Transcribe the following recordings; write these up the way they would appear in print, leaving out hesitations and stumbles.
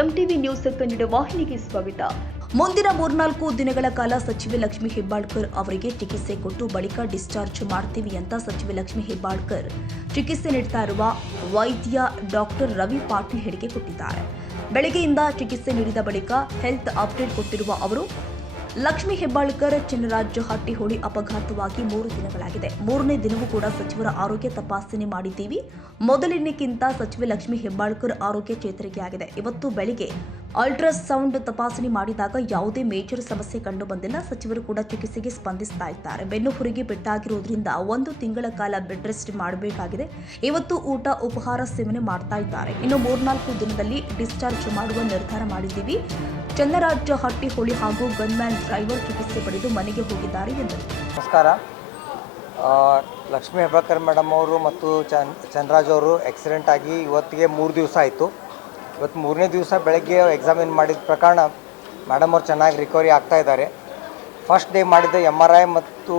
MTV news Kannada ವಾಹಿನಿಗೆ ಸ್ವಾಗತ. ಮುಂದಿನ 3-4 ದಿನಗಳ ಕಾಲ ಸಚಿವೆ ಲಕ್ಷ್ಮೀ ಹೆಬ್ಬಾಳ್ಕರ್ ಅವರಿಗೆ ಚಿಕಿತ್ಸೆ ಕೊಟ್ಟು ಬಳಿಕ ಡಿಸ್ಚಾರ್ಜ್ ಮಾಡ್ತೀವಿ ಅಂತ ಸಚಿವೆ ಲಕ್ಷ್ಮೀ ಹೆಬ್ಬಾಳ್ಕರ್ ಚಿಕಿತ್ಸೆ ನೀಡುತ್ತಾ ಇರುವ ವೈದ್ಯ ಡಾಕ್ಟರ್ ರವಿ ಪಾಟೀಲ್ ಹೇಳಿಕೆ ಕೊಟ್ಟಿದ್ದಾರೆ. ಬೆಳಗ್ಗೆಯಿಂದ ಚಿಕಿತ್ಸೆ ನೀಡಿದ ಬಳಿಕ ಹೆಲ್ತ್ ಅಪ್ಡೇಟ್ ಕೊಟ್ಟಿರುವ ಅವರು, ಲಕ್ಷ್ಮೀ ಹೆಬ್ಬಾಳ್ಕರ್ ಚಿನ್ನರಾಜಹಟ್ಟಿಹೊಳಿ ಅಪಘಾತವಾಗಿ 3 ದಿನಗಳಾಗಿದೆ. 3ನೇ ದಿನವೂ ಕೂಡ ಸಚಿವರ ಆರೋಗ್ಯ ತಪಾಸಣೆ ಮಾಡಿದ್ದೀವಿ. ಮೊದಲಿನಕ್ಕಿಂತ ಸಚಿವೆ ಲಕ್ಷ್ಮೀ ಹೆಬ್ಬಾಳ್ಕರ್ ಆರೋಗ್ಯ ಚೇತರಿಕೆಯಾಗಿದೆ. ಇವತ್ತು ಬೆಳಿಗ್ಗೆ ಅಲ್ಟ್ರಾಸೌಂಡ್ ತಪಾಸಣೆ ಮಾಡಿದಾಗ ಯಾವುದೇ ಮೇಜರ್ ಸಮಸ್ಯೆ ಕಂಡು ಬಂದಿಲ್ಲ. ಸಚಿವರು ಕೂಡ ಚಿಕಿತ್ಸೆಗೆ ಸ್ಪಂದಿಸ್ತಾ ಇದ್ದಾರೆ. ಬೆನ್ನು ಹುರಿಗೆ ಪೆಟ್ಟಾಗಿರುವುದರಿಂದ 1 ತಿಂಗಳ ಕಾಲ ಬೆಡ್ ರೆಸ್ಟ್ ಮಾಡಬೇಕಾಗಿದೆ. ಇವತ್ತು ಊಟ ಉಪಹಾರ ಸೇವನೆ ಮಾಡ್ತಾ ಇದ್ದಾರೆ. ಇನ್ನು 3-4 ದಿನದಲ್ಲಿ ಡಿಸ್ಚಾರ್ಜ್ ಮಾಡುವ ನಿರ್ಧಾರ ಮಾಡಿದ್ದೀವಿ. ಚನ್ನರಾಜಹಟ್ಟಿಹೊಳಿ ಹಾಗೂ ಗನ್ಮ್ಯಾನ್ ಡ್ರೈವರ್ ಚಿಕಿತ್ಸೆ ಪಡೆದು ಮನೆಗೆ ಹೋಗಿದ್ದಾರೆ ಎಂದರು. ನಮಸ್ಕಾರ. ಲಕ್ಷ್ಮೀ ಹೆಬ್ಬಾಳ್ಕರ್ ಮೇಡಮ್ ಅವರು ಮತ್ತು ಚಂದ್ರರಾಜ್ ಅವರು ಆಕ್ಸಿಡೆಂಟ್ ಆಗಿ ಇವತ್ತಿಗೆ 3 ದಿವಸ ಆಯಿತು. ಇವತ್ತು 3ನೇ ದಿವಸ ಬೆಳಗ್ಗೆ ಎಕ್ಸಾಮಿನ್ ಮಾಡಿದ ಪ್ರಕಾರ ಮೇಡಮ್ ಅವರು ಚೆನ್ನಾಗಿ ರಿಕವರಿ ಆಗ್ತಾ ಇದ್ದಾರೆ. ಫಸ್ಟ್ ಡೇ ಮಾಡಿದ MRI ಮತ್ತು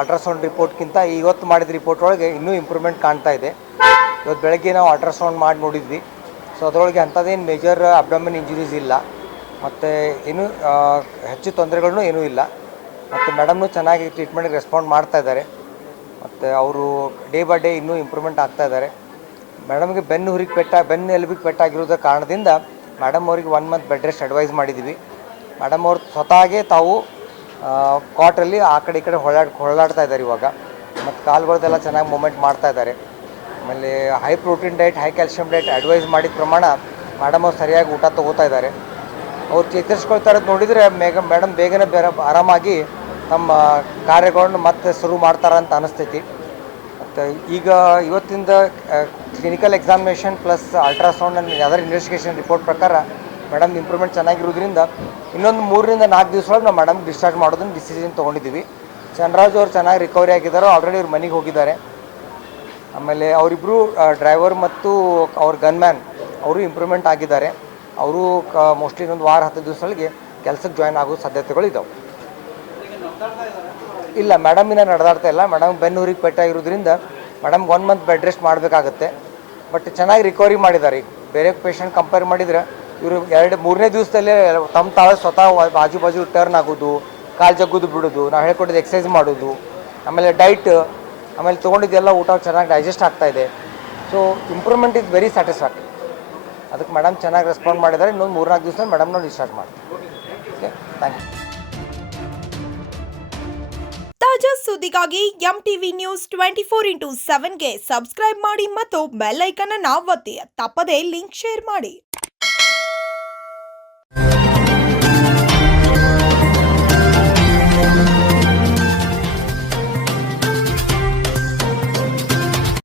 ಅಲ್ಟ್ರಾಸೌಂಡ್ ರಿಪೋರ್ಟ್ಗಿಂತ ಇವತ್ತು ಮಾಡಿದ ರಿಪೋರ್ಟ್ ಒಳಗೆ ಇನ್ನೂ ಇಂಪ್ರೂವ್ಮೆಂಟ್ ಕಾಣ್ತಾ ಇದೆ. ಇವತ್ತು ಬೆಳಗ್ಗೆ ನಾವು ಅಲ್ಟ್ರಾಸೌಂಡ್ ಮಾಡಿ ನೋಡಿದ್ವಿ. ಸೊ ಅದರೊಳಗೆ ಅಂಥದ್ದೇನು ಮೇಜರ್ ಅಬ್ಡಮಿನ್ ಇಂಜುರೀಸ್ ಇಲ್ಲ ಮತ್ತು ಏನೂ ಹೆಚ್ಚು ತೊಂದರೆಗಳನ್ನೂ ಏನೂ ಇಲ್ಲ. ಮತ್ತು ಮೇಡಮ್ನು ಚೆನ್ನಾಗಿ ಟ್ರೀಟ್ಮೆಂಟ್ಗೆ ರೆಸ್ಪಾಂಡ್ ಮಾಡ್ತಾ ಇದ್ದಾರೆ. ಮತ್ತು ಅವರು ಡೇ ಬೈ ಡೇ ಇನ್ನೂ ಇಂಪ್ರೂವ್ಮೆಂಟ್ ಆಗ್ತಾ ಇದ್ದಾರೆ. ಮೇಡಮ್ಗೆ ಬೆನ್ನು ಎಲುಬಿಗೆ ಪೆಟ್ಟಾಗಿರೋದ್ರ ಕಾರಣದಿಂದ ಮೇಡಮ್ ಅವ್ರಿಗೆ 1 ಮಂತ್ ಬೆಡ್ ರೆಸ್ಟ್ ಅಡ್ವೈಸ್ ಮಾಡಿದ್ದೀವಿ. ಮೇಡಮ್ ಅವ್ರು ಸ್ವತಃಗೆ ತಾವು ಕಾಟಲ್ಲಿ ಆ ಕಡೆ ಈ ಕಡೆ ಹೊರಳಾಡ್ತಾ ಇದ್ದಾರೆ ಇವಾಗ. ಮತ್ತು ಕಾಲುಗಳದೆಲ್ಲ ಚೆನ್ನಾಗಿ ಮೂಮೆಂಟ್ ಮಾಡ್ತಾ ಇದ್ದಾರೆ. ಆಮೇಲೆ high protein diet, high calcium diet advise ಮಾಡಿದ ಪ್ರಮಾಣ ಮೇಡಮ್ ಅವ್ರು ಸರಿಯಾಗಿ ಊಟ ತೊಗೋತಾ ಇದ್ದಾರೆ. ಅವ್ರು ಚೇತರಿಸ್ಕೊಳ್ತಾ ಇರೋದು ನೋಡಿದರೆ ಮೇಡಮ್ ಬೇಗನೆ ಆರಾಮಾಗಿ ತಮ್ಮ ಕಾರ್ಯಗಳನ್ನು ಮತ್ತೆ ಶುರು ಮಾಡ್ತಾರಂತ ಅನಿಸ್ತೈತಿ. ಮತ್ತು ಈಗ ಇವತ್ತಿಂದ clinical examination plus ultrasound and other investigation report ಪ್ರಕಾರ ಮೇಡಮ್ ಇಂಪ್ರೂವ್ಮೆಂಟ್ ಚೆನ್ನಾಗಿರೋದ್ರಿಂದ ಇನ್ನೊಂದು 3ರಿಂದ 4 ದಿವಸ ಒಳಗೆ ನಾವು ಮೇಡಮ್ ಡಿಸ್ಚಾರ್ಜ್ ಮಾಡೋದನ್ನು ಡಿಸಿಷನ್ ತೊಗೊಂಡಿದ್ದೀವಿ. ಚಂದ್ರರಾಜ್ ಅವರು ಚೆನ್ನಾಗಿ ರಿಕವರಿ ಆಗಿದ್ದಾರೆ. ಆಲ್ರೆಡಿ ಅವ್ರು ಮನೆಗೆ ಹೋಗಿದ್ದಾರೆ. ಆಮೇಲೆ ಅವರಿಬ್ಬರು ಡ್ರೈವರ್ ಮತ್ತು ಅವ್ರ ಗನ್ಮ್ಯಾನ್ ಅವರು ಇಂಪ್ರೂವ್ಮೆಂಟ್ ಆಗಿದ್ದಾರೆ. ಅವರು ಮೋಸ್ಟ್ಲಿ ಇನ್ನೊಂದು 10 ದಿವಸಗಳಿಗೆ ಕೆಲಸಕ್ಕೆ ಜಾಯ್ನ್ ಆಗೋ ಸಾಧ್ಯತೆಗಳು ಇದ್ದಾವೆ. ಇಲ್ಲ, ಮೇಡಮ್ ಇನ್ನೂ ನಡೆದಾಡ್ತಾ ಇಲ್ಲ. ಮೇಡಮ್ ಬೆನ್ನು ಹುರಿಗೆ ಪೆಟ್ಟಾಗಿರೋದ್ರಿಂದ ಮೇಡಮ್ಗೆ 1 ಮಂತ್ ಬೆಡ್ ರೆಸ್ಟ್ ಮಾಡಬೇಕಾಗತ್ತೆ. ಬಟ್ ಚೆನ್ನಾಗಿ ರಿಕವರಿ ಮಾಡಿದ್ದಾರೆ. ಈಗ ಬೇರೆ ಪೇಷಂಟ್ ಕಂಪೇರ್ ಮಾಡಿದರೆ ಇವರು 2-3ನೇ ದಿವಸದಲ್ಲೇ ತಮ್ಮ ತಾವೇ ಸ್ವತಃ ಬಾಜು ಟರ್ನ್ ಆಗೋದು, ಕಾಲು ಜಗ್ಗೋದು ಬಿಡೋದು, ನಾವು ಹೇಳ್ಕೊಟ್ಟಿದ್ದು ಎಕ್ಸಸೈಸ್ ಮಾಡೋದು, ಆಮೇಲೆ ಡೈಟ್, ಆಮೇಲೆ ತೊಗೊಂಡಿದ್ದೆಲ್ಲ ಊಟ ಚೆನ್ನಾಗಿ ಡೈಜೆಸ್ಟ್ ಆಗ್ತಾ ಇದೆ. So improvement is very satisfactory. ಅದಕ್ಕೆ ಮೇಡಮ್ ಚೆನ್ನಾಗಿ ರೆಸ್ಪಾಂಡ್ ಮಾಡಿದ್ದಾರೆ. ಇನ್ನೊಂದು 3-4 ದಿವಸ ಮೇಡಮ್ನ ಡಿಸ್ಚಾರ್ಜ್ ಮಾಡ್ತೀವಿ. Okay, thank you. ತಾಜಾ ಸುದ್ದಿಗಾಗಿ MTV ನ್ಯೂಸ್ 24/7ಗೆ ಸಬ್ಸ್ಕ್ರೈಬ್ ಮಾಡಿ ಮತ್ತು ಬೆಲ್ ಐಕಾನ್ ಅನ್ನು ಒತ್ತಿ. ತಪ್ಪದೇ ಲಿಂಕ್ ಶೇರ್ ಮಾಡಿ.